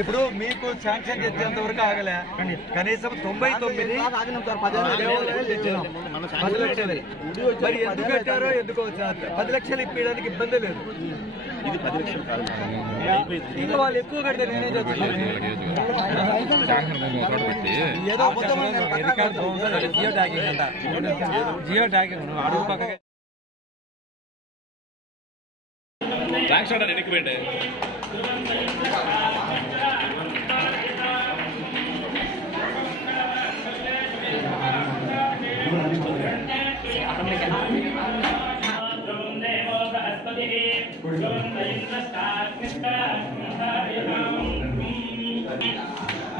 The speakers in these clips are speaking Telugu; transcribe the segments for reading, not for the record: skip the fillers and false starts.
ఇప్పుడు మీకు శాంక్షన్ చేసేంత వరకు ఆగలే, కనీసం 99 10 లక్షలు. మరి ఎందుకు కట్టారో ఎందుకో 10 లక్షలు ఇప్పడానికి ఇబ్బంది లేదు. ఇది 10 లక్షలు కాదు, ఇంకా వాళ్ళు ఎక్కువ కడితే నేనే చెప్తాను. జియో ట్యాగింగ్ అడుగు పక్కకే వెనక్కి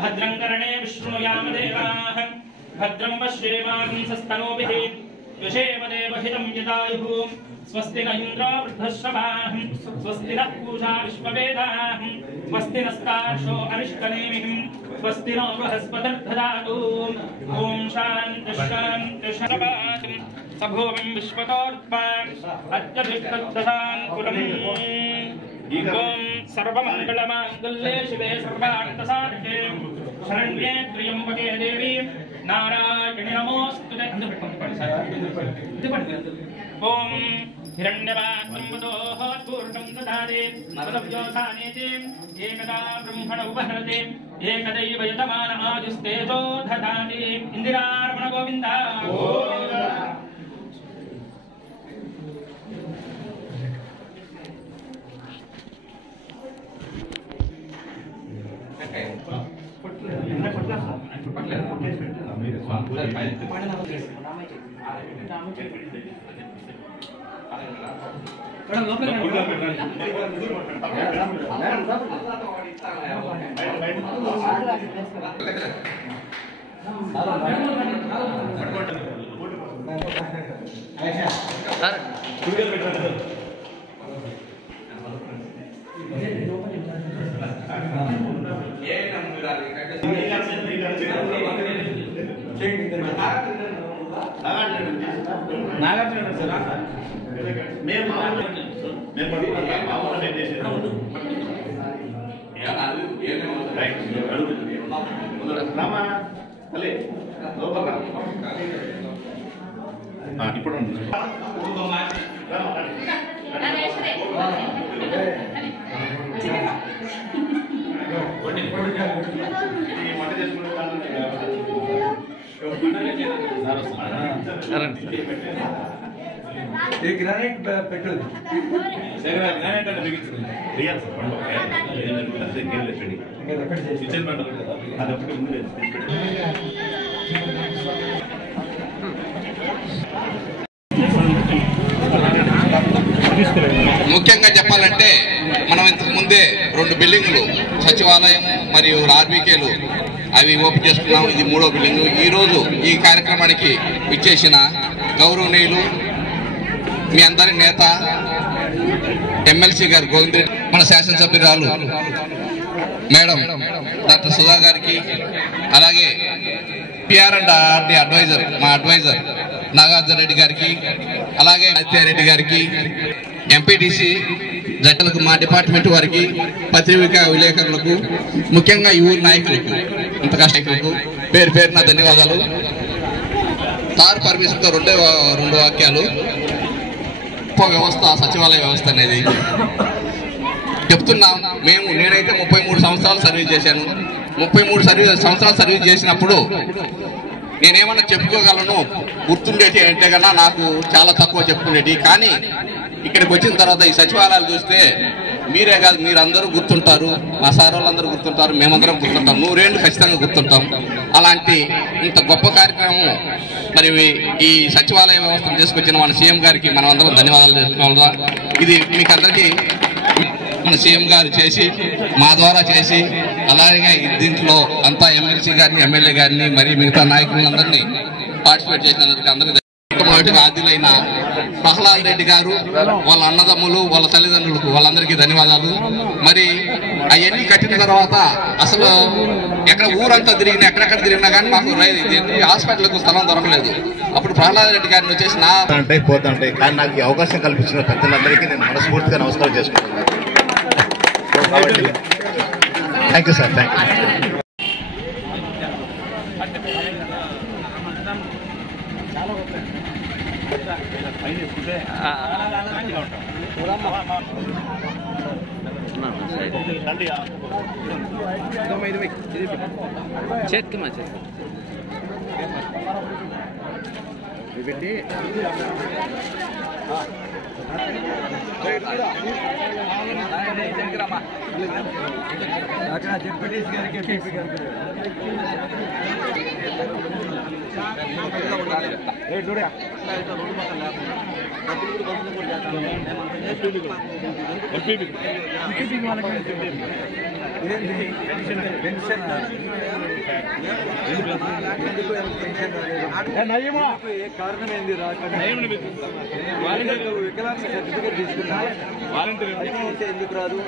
भद्रं कर्णे विष्णुयाम देवाः भद्रं पश्येमांसस्तनूभिः यशेमदेवहितं यदायुः स्वस्ति न इन्द्रो वृद्धश्रवाः स्वस्ति नः पूषा विश्ववेदाः स्वस्ति नस्तार्क्ष्यो अरिष्टनेमिः स्वस्ति नो बृहस्पतिर्दधातु ॐ शान्तिः शान्तिः शान्तिः सभूमिं विश्वतोत्पान् अत्यधिष्ठदधान्कुलम् ॐ सर्वमङ्गलमाङ्गल्ये शिवे सर्वार्थसाधके शरण्ये त्र्यम्बके देवी नारायणि नमोऽस्तुते। ॐ हिरण्यवाक्यम्बतोः पूर्णं ददाति पदव्योसानेति एकदा ब्रह्मण उपहरति एकदैव यजमान आदिस्तेजो दधाति। इन्दिरारमण गोविन्द ఇప్పుడు ఈ గ్రానైట్ పెట్టదు గ్రానైట్ అంటే బిగించింది రియల్ కిచెన్ బండ అది ఒకటి ఉంది. ముఖ్యంగా చెప్పాలంటే మనం ఇంతకు ముందే 2 బిల్డింగులు సచివాలయం మరియు ఆర్బీకేలు అవి ఓపెన్ చేసుకున్నాం. ఇది 3వ బిల్డింగు. ఈరోజు ఈ కార్యక్రమానికి ఇచ్చేసిన గౌరవనీయులు మీ అందరి నేత ఎమ్మెల్సీ గారు గోవింద్, మన శాసనసభ్యురాలు మేడం డాక్టర్ సుధా గారికి, అలాగే పిఆర్ అండ్ ఆర్డీ అడ్వైజర్ మా అడ్వైజర్ నాగార్జున రెడ్డి గారికి, అలాగే ఆదిత్యారెడ్డి గారికి, ఎంపీటీసీ జట్లకు, మా డిపార్ట్మెంట్ వారికి, పత్రికా విలేకరులకు, ముఖ్యంగా ఈ ఊరి నాయకులకు, ఇంత కష్టకులకు పేరు పేరున ధన్యవాదాలు. సార్ పర్మిషన్తో 2 వాక్యాలు. వ్యవస్థ సచివాలయ వ్యవస్థ అనేది చెప్తున్నాం. నేనైతే 33 సంవత్సరాలు సర్వీస్ చేశాను. 33 సంవత్సరాలు సర్వీస్ చేసినప్పుడు నేనేమన్నా చెప్పుకోగలను గుర్తుండేటి అంటే కన్నా నాకు చాలా తక్కువ చెప్పుకునేటి. కానీ ఇక్కడికి వచ్చిన తర్వాత ఈ సచివాలయాలు చూస్తే మీరే కాదు, మీరందరూ గుర్తుంటారు, మా సార్ వాళ్ళందరూ గుర్తుంటారు, మేమందరం గుర్తుంటాం, 100 ఏళ్ళు ఖచ్చితంగా గుర్తుంటాం. అలాంటి ఇంత గొప్ప కార్యక్రమం మరి ఈ సచివాలయ వ్యవస్థను తీసుకొచ్చిన మన సీఎం గారికి మనం అందరం ధన్యవాదాలు చేసుకోవాలి. ఇది మీకు అందరికీ మన సీఎం గారు చేసి, మా ద్వారా చేసి, అలాగే దీంట్లో అంతా ఎమ్మెల్సీ గారిని, ఎమ్మెల్యే గారిని, మరి మిగతా నాయకులందరినీ పార్టిసిపేట్ చేసినందుకు అందరికీ ఆదిలైన ప్రహ్లాద్ రెడ్డి గారు, వాళ్ళ అన్నదమ్ములు, వాళ్ళ తల్లిదండ్రులకు వాళ్ళందరికీ ధన్యవాదాలు. మరి అవన్నీ కట్టిన తర్వాత అసలు ఎక్కడ ఊరంతా తిరిగినా, ఎక్కడెక్కడ తిరిగినా కానీ మాకు హాస్పిటల్కు స్థలం దొరకలేదు. అప్పుడు ప్రహ్లాద్ రెడ్డి గారిని వచ్చేసి పోతుంటాయి. కానీ నాకు అవకాశం కల్పించిన పెద్దలందరికీ నేను మనస్ఫూర్తిగా నమస్కారం చేసుకుంటున్నాను. Thank you sir, thank you. చేతికి మా చేతి పెట్టి జడ్పీటీసీ గారికి టీపీ గారికి కారణం ఏంది వికలాంగ సర్టిఫికేట్ తీసుకున్నా ఎందుకు రాదు